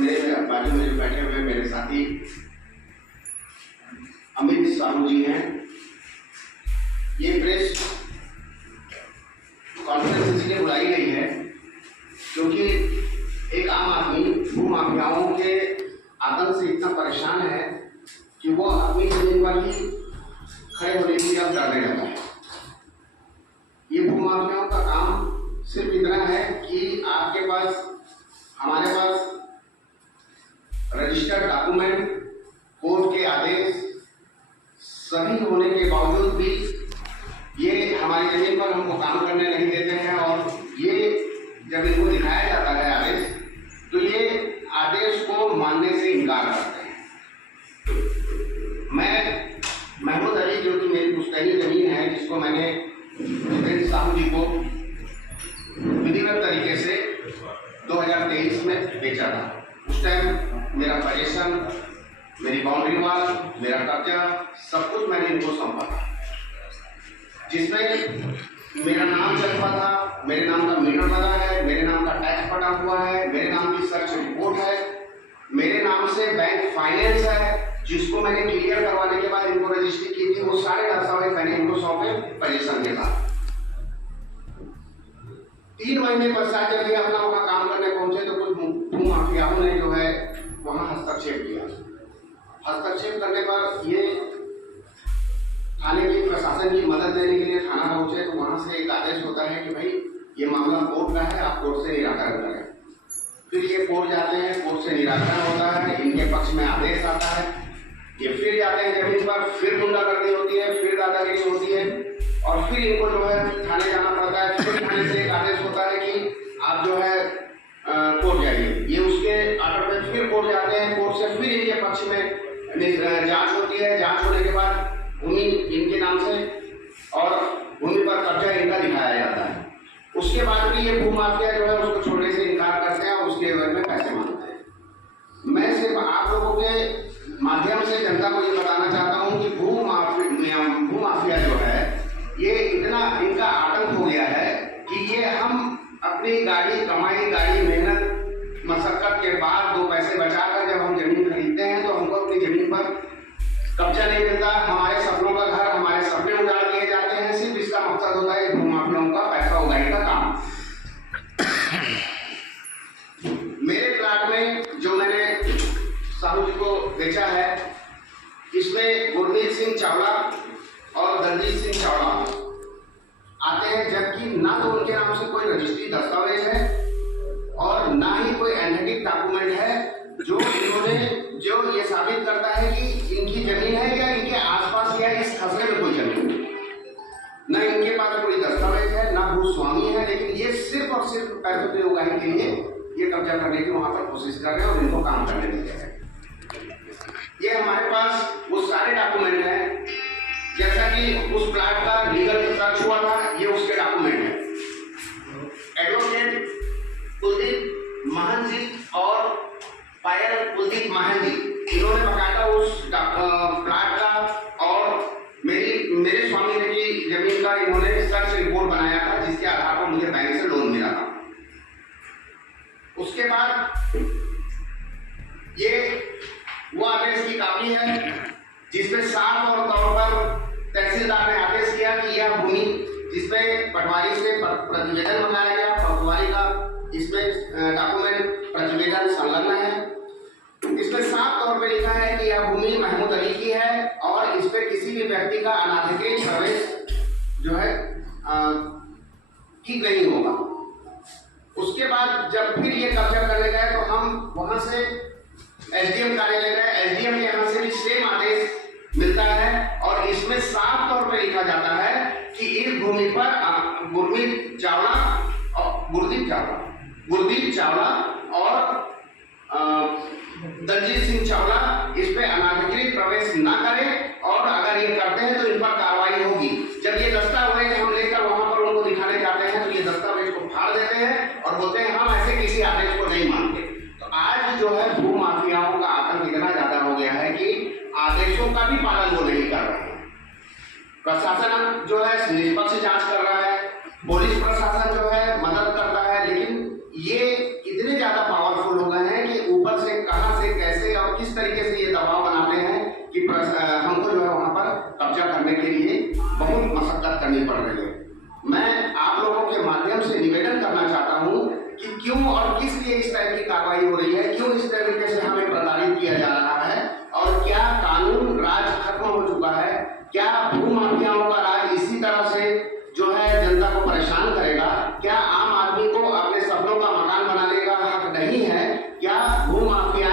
मेरे बाजू में जो बैठे हुए मेरे साथी अमित साहू जी हैं। ये प्रेस कॉन्फ्रेंस इसलिए बुलाई गई है क्योंकि एक आम आदमी भू माफियाओं के आतंक से इतना परेशान है कि वो अपनी जमीन पर ही खड़े होने की अब डरने लगा है। ये भू माफियाओं का काम सिर्फ इतना है कि आपके पास, हमारे पास रजिस्टर्ड डॉक्यूमेंट, कोर्ट के आदेश सभी होने के बावजूद भी ये हमारी जमीन पर हमको काम करने नहीं देते हैं। और ये जब इनको दिखाया जाता है आदेश, तो ये आदेश को मानने से इनकार करते हैं। मैं महमूद अली, जो कि मेरी पुश्तैनी जमीन है, जिसको मैंने अमित साहू जी को विधिवत तरीके से 2023 में बेचा था। उस टाइम मेरा पजेशन, मेरी बाउंड्री वाल, मेरा कब्जा, सब कुछ मैंने इनको सौंपा था, जिसमें मेरा नाम चल था, मेरे नाम का मीटर लगा है, मेरे नाम का टैक्स पड़ा हुआ है, मेरे नाम की सर्च रिपोर्ट है, मेरे नाम से बैंक फाइनेंस है, जिसको मैंने क्लियर करवाने के बाद इनको रजिस्ट्री की थी। वो सारे दस्तावेज मैंने इनको सौंपे पजेशन के साथ। 3 महीने पश्चात जब ये अपना वहां काम करने पहुंचे तो कुछ भू माफियाओं ने जो है वहां हस्तक्षेप किया। हस्तक्षेप करने पर ये थाने की प्रशासन की मदद लेने के लिए थाना पहुंचे, तो वहां से एक आदेश होता है कि भाई ये मामला कोर्ट का है, आप कोर्ट से निराकरण करें। फिर ये कोर्ट जाते हैं, कोर्ट से निराकरण होता है, इनके पक्ष में आदेश आता है, ये फिर जाते हैं जमीन पर, फिर गुंडागर्दी होती है, फिर दादागिरी होती है, और फिर इनको जो है थाने जाना पड़ता है। फिर थाने से एक आदेश होता है कि आप जो है कोर्ट जाइए। ये उसके आर्डर पे फिर कोर्ट जाते हैं, कोर्ट से फिर इनके पक्ष में जांच होती है। जांच होने के बाद भूमि इनके नाम से और भूमि पर कब्जा इनका दिखाया जाता है। उसके बाद भी ये भू माफिया जो है उसको छोड़ने से इनकार करते हैं और उसके एवज में पैसे मांगते हैं। मैं सिर्फ आप लोगों के माध्यम से जनता को ये बताना चाहता हूँ कि भू माफिया जो है ये इतना इनका आतंक हो गया है कि ये हम अपनी गाड़ी कमाई, गाड़ी मेहनत मशक्कत के बाद 2 पैसे बचाकर जब हम जमीन खरीदते हैं तो हमको अपनी जमीन पर कब्जा नहीं मिलता। हमारे सपनों का घर, हमारे सपने उजाड़ दिए जाते हैं। सिर्फ इसका मकसद होता है भू माफियाओं का पैसा उगाने का काम। मेरे प्लाट में जो मैंने साहू जी को बेचा है, इसमें गुरमीत सिंह चावला और दलजीत सिंह चावला आते हैं, जबकि ना तो उनके नाम से कोई रजिस्ट्री दस्तावेज है और ना ही कोई एंटिटी डॉक्यूमेंट है जो ये साबित करता है कि इनकी जमीन है या इनके आसपास या इस खसरे में कोई जमीन है। ना इनके पास कोई दस्तावेज है, ना भूस्वामी है, लेकिन ये सिर्फ और सिर्फ पैसों के उगाही के लिए ये कब्जा करने की वहां पर कोशिश कर रहे हैं और इनको काम करने देते हैं। ये हमारे पास वो सारे डॉक्यूमेंट हैं, जैसा कि उस प्लाट का लीगल सर्च हुआ था, ये उसके डॉक्यूमेंट है। एडवोकेट कुलदीप महान जी और पायल कुलदीप महान जी, इन्होंने बकायदा उस प्लाट का और मेरे स्वामी की जमीन का इन्होंने सर्च रिपोर्ट बनाया था, जिसके आधार पर मुझे बैंक से लोन मिला था। उसके बाद ये वो आदेश की कॉपी है जिसमें साफ तौर पर तहसीलदार ने आदेश किया कि यह भूमि जिसमें पटवारी से प्रतिवेदन बनाया गया, पटवारी का इसमें डॉक्यूमेंट प्रतिवेदन संलग्न है। इसमें साफ तौर पर लिखा है कि यह भूमि महमूद अली की है और इस पर किसी भी व्यक्ति का अनाधिकृत प्रवेश जो है ठीक नहीं होगा। उसके बाद जब फिर ये कब्जा करने गए तो हम वहां से एसडीएम कार्यालय गए। एसडीएम के यहाँ से भी सेम आदेश मिलता है और इसमें साफ तौर पर लिखा जाता है कि इस भूमि पर गुरमीत चावला और दलजीत सिंह चावला इस पे अनाधिकृत प्रवेश न करें और अगर ये करते हैं तो इन पर कार्रवाई होगी। जब ये दस्तावेज हम लेकर वहां पर उनको दिखाने जाते हैं तो ये दस्तावेज को फाड़ देते हैं और बोलते हैं हम ऐसे किसी आदेश को नहीं मानते। तो आज जो है भू माफियाओं का आतंक इतना ज्यादा हो गया है कि आदेशों का भी पालन वो नहीं कर रहे हैं। प्रशासन जो है निष्पक्ष जांच कर रहा है, पुलिस प्रशासन जो है मदद करता है, लेकिन ये इतने ज्यादा पावरफुल हो गए हैं कि ऊपर से क्यों और किस लिए इस टाइप की कार्रवाई हो रही है, क्यों इस तरीके से हमें प्रताड़ित किया जा रहा है, और क्या कानून राज खत्म हो चुका है, क्या भूमाफियाओं का राज इसी तरह से जो है जनता को परेशान करेगा, क्या आम आदमी को अपने सपनों का मकान बनाने का हक नहीं है, क्या भूमाफिया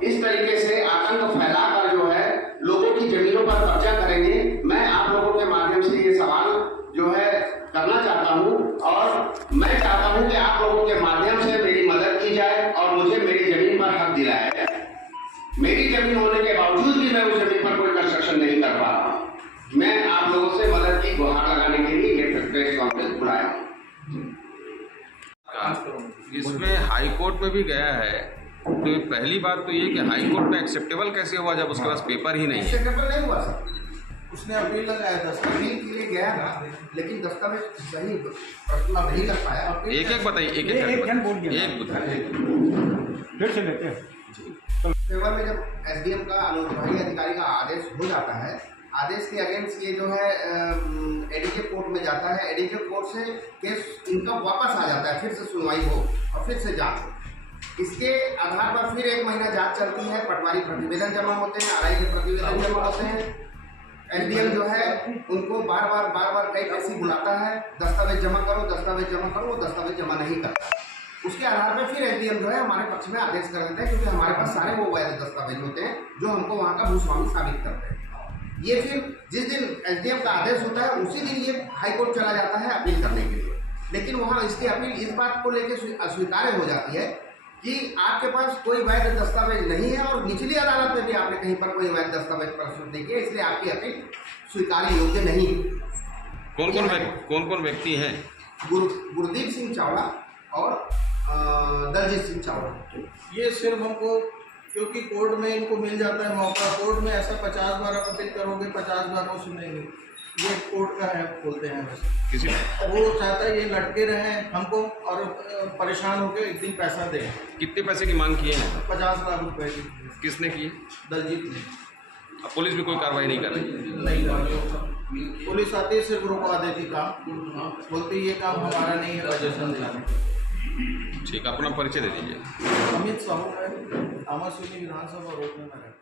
इस तरीके से आतंक फैलाकर जो है लोगों की जमीनों पर कब्जा करेंगे। मैं आप लोगों के माध्यम से ये सवाल जो है करना चाहता हूं, और मैं चाहता हूं कि आप लोगों के माध्यम से मेरी मदद की जाए और मुझे मेरी जमीन पर हक दिलाया जाए। मेरी जमीन होने के बावजूद भी मैं उस जमीन पर कोई कंस्ट्रक्शन नहीं कर पा रहा हूं। मैं आप लोगों से मदद की गुहार लगाने के लिए ये प्रेस कॉन्फ्रेंस बुलाया। इसमें हाई कोर्ट में भी गया है, तो पहली बात तो ये कि हाई कोर्ट में एक्सेप्टेबल कैसे हुआ जब उसके पास पेपर ही नहीं है। एक्सेप्टेबल नहीं हुआ सर, उसने अपील लगाया था, अपील के लिए गया था, लेकिन दस्तावेज सही प्रस्तुत नहीं कर पाया। एक बताइए, एक फिर से लेते हैं। पेपर में जब एसडीएम का अनुविभागीय अधिकारी का आदेश हो जाता है, आदेश के अगेंस्ट ये जो है एडीजे कोर्ट में जाता है, एडीजे कोर्ट से केस इनका वापस आ जाता है, फिर से सुनवाई हो और फिर से जांच हो। इसके आधार पर फिर 1 महीना जांच चलती है, पटवारी प्रतिवेदन जमा होते हैं, आरआई के प्रतिवेदन जमा होते हैं। एसडीएम जो है उनको बार बार कई पैसे बुलाता है, दस्तावेज जमा करो, वो दस्तावेज जमा नहीं करता। उसके आधार पर फिर एसडीएम जो है हमारे पक्ष में आदेश कर देते हैं, क्योंकि हमारे पास सारे वो वैध दस्तावेज होते हैं जो हमको वहाँ का भूस्वामी साबित करते हैं। ये फिर जिस दिन एसडीएम का आदेश होता है उसी दिन ये हाईकोर्ट चला जाता है अपील करने के लिए, लेकिन वहाँ इसकी अपील इस बात को लेकर अस्वीकार्य हो जाती है कि आपके पास कोई वैध दस्तावेज नहीं है, और निचली अदालत में भी आपने कहीं पर कोई वैध दस्तावेज प्रस्तुत नहीं किया, इसलिए आपकी अपील स्वीकार योग्य नहीं। कौन कौन व्यक्ति हैं? गुरदीप सिंह चावड़ा और दलजीत सिंह चावड़ा। ये सिर्फ हमको, क्योंकि कोर्ट में इनको मिल जाता है मौका, कोर्ट में ऐसा 50 बार आप अपील करोगे 50 बार वो सुनेंगे, ये कोर्ट का है बोलते हैं बस। किसी वो चाहता है ये लटके रहें हमको और परेशान होकर एक दिन पैसा दें। कितने पैसे की मांग किए हैं? 50 लाख रुपए की। किसने की? दलजीत ने। अब पुलिस भी कोई कार्रवाई नहीं कर रही? नहीं कर रही, पुलिस आती है सिर्फ रुकवा देती काम, बोलती ये काम हमारा नहीं है, रजिस्ट्रेशन दिलाने। ठीक, अपना परिचय दे दीजिए। अमित साहू है, आमासुनी विधानसभा रोड में मैं रहता हूँ।